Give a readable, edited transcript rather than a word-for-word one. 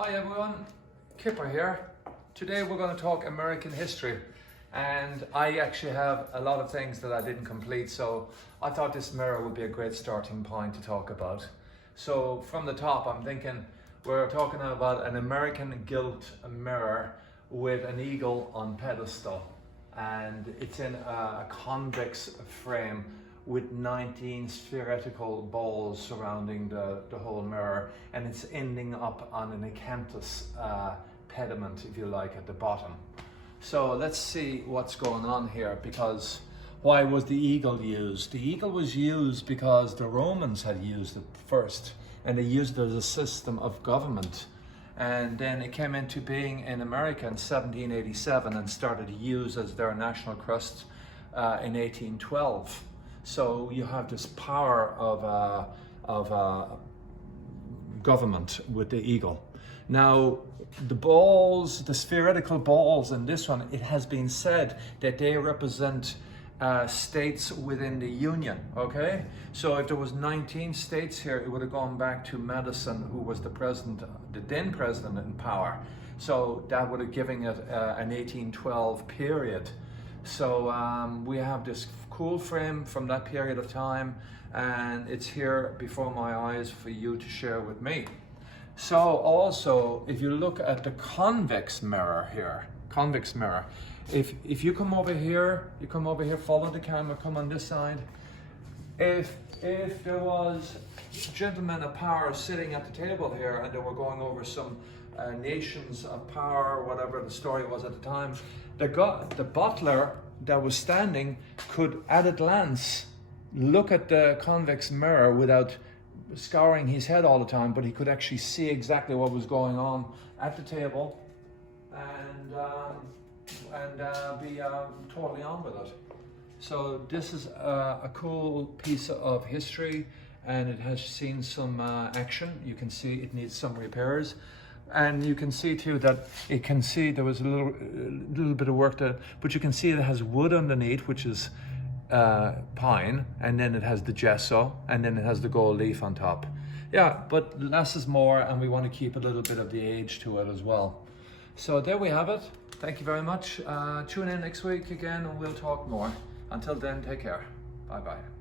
Hi everyone, Kipper here. Today we're going to talk American history, and I actually have a lot of things that I didn't complete, so I thought this mirror would be a great starting point to talk about. So from the top, I'm thinking we're talking about an American gilt mirror with an eagle on pedestal, and it's in a convex frame with 19 spherical balls surrounding the whole mirror, and it's ending up on an acanthus pediment, if you like, at the bottom. So let's see what's going on here, because why was the eagle used? The eagle was used because the Romans had used it first, and they used it as a system of government. And then it came into being in America in 1787 and started to use as their national crest in 1812. So you have this power of government with the eagle. Now, the balls, the spherical balls in this one, it has been said that they represent states within the Union, okay? So if there was 19 states here, it would have gone back to Madison, who was the president, the then president in power. So that would have given it an 1812 period. So we have this cool frame from that period of time, and it's here before my eyes for you to share with me. So also, if you look at the convex mirror here, convex mirror, if you come over here, follow the camera, come on this side. If there was gentlemen of power sitting at the table here and they were going over some nations of power, whatever the story was at the time, the butler that was standing could at a glance look at the convex mirror without scouring his head all the time, but he could actually see exactly what was going on at the table and be totally on with it. So this is a cool piece of history, and it has seen some action. You can see it needs some repairs. And you can see too that it can see there was a little bit of work there, but you can see it has wood underneath, which is pine, and then it has the gesso, and then it has the gold leaf on top. Yeah, but less is more, and we want to keep a little bit of the age to it as well. So there we have it. Thank you very much. Tune in next week again and we'll talk more. Until then, take care. Bye bye.